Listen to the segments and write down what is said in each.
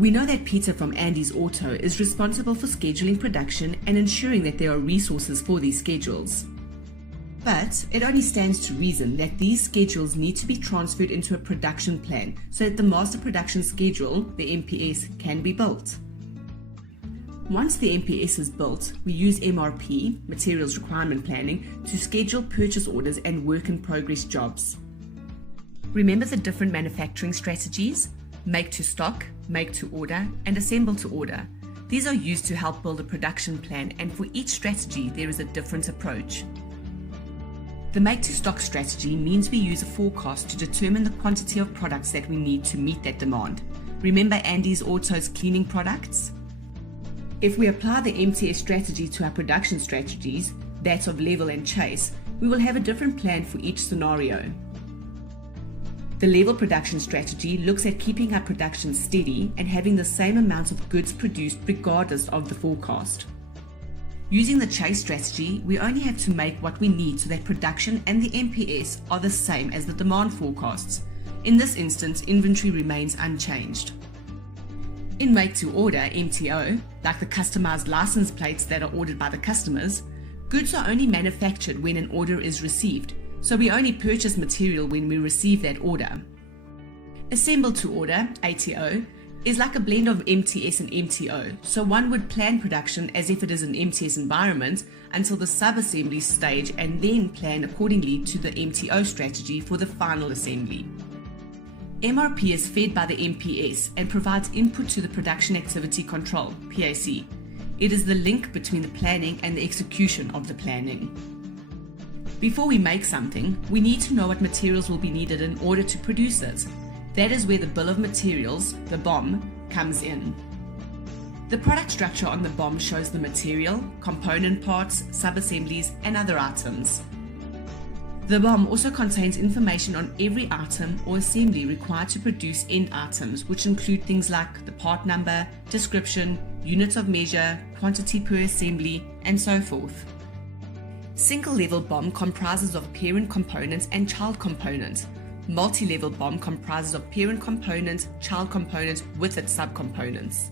We know that Peter from Andy's Auto is responsible for scheduling production and ensuring that there are resources for these schedules. But it only stands to reason that these schedules need to be transferred into a production plan so that the master production schedule, the MPS, can be built. Once the MPS is built, we use MRP, Materials Requirement Planning, to schedule purchase orders and work in progress jobs. Remember the different manufacturing strategies: make to stock, make to order, and assemble to order. These are used to help build a production plan, and for each strategy there is a different approach. The make to stock strategy means we use a forecast to determine the quantity of products that we need to meet that demand. Remember Andy's Auto's cleaning products? If we apply the MTS strategy to our production strategies, that of level and chase, we will have a different plan for each scenario. The level production strategy looks at keeping our production steady and having the same amount of goods produced regardless of the forecast. Using the chase strategy, we only have to make what we need so that production and the MPS are the same as the demand forecasts. In this instance, inventory remains unchanged. In make to order, MTO, like the customized license plates that are ordered by the customers, goods are only manufactured when an order is received, so we only purchase material when we receive that order. Assemble to order, ATO, is like a blend of MTS and MTO, so one would plan production as if it is an MTS environment until the sub-assembly stage and then plan accordingly to the MTO strategy for the final assembly. MRP is fed by the MPS and provides input to the production activity control, PAC. It is the link between the planning and the execution of the planning. Before we make something, we need to know what materials will be needed in order to produce it. That is where the bill of materials, the BOM, comes in. The product structure on the BOM shows the material, component parts, sub-assemblies, and other items. The BOM also contains information on every item or assembly required to produce end items, which include things like the part number, description, units of measure, quantity per assembly, and so forth. Single-level BOM comprises of parent components and child components. Multi-level BOM comprises of parent component, child component with its subcomponents.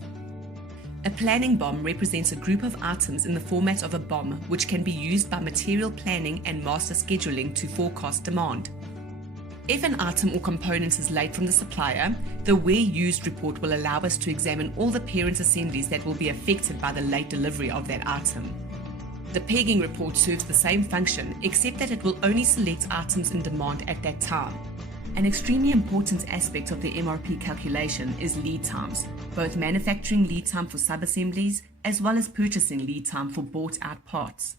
A planning BOM represents a group of items in the format of a BOM which can be used by material planning and master scheduling to forecast demand. If an item or component is late from the supplier, the Where Used report will allow us to examine all the parent assemblies that will be affected by the late delivery of that item. The pegging report serves the same function, except that it will only select items in demand at that time. An extremely important aspect of the MRP calculation is lead times, both manufacturing lead time for sub-assemblies as well as purchasing lead time for bought-out parts.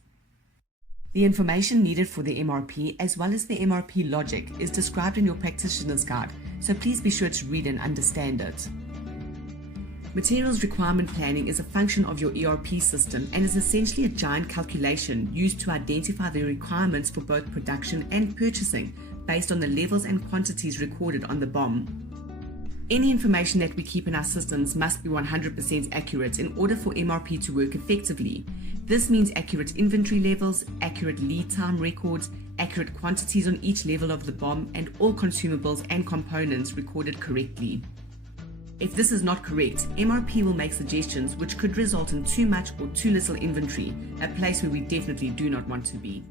The information needed for the MRP as well as the MRP logic is described in your practitioner's guide, so please be sure to read and understand it. Materials requirement planning is a function of your ERP system and is essentially a giant calculation used to identify the requirements for both production and purchasing based on the levels and quantities recorded on the BOM. Any information that we keep in our systems must be 100% accurate in order for MRP to work effectively. This means accurate inventory levels, accurate lead time records, accurate quantities on each level of the BOM, and all consumables and components recorded correctly. If this is not correct, MRP will make suggestions which could result in too much or too little inventory, a place where we definitely do not want to be.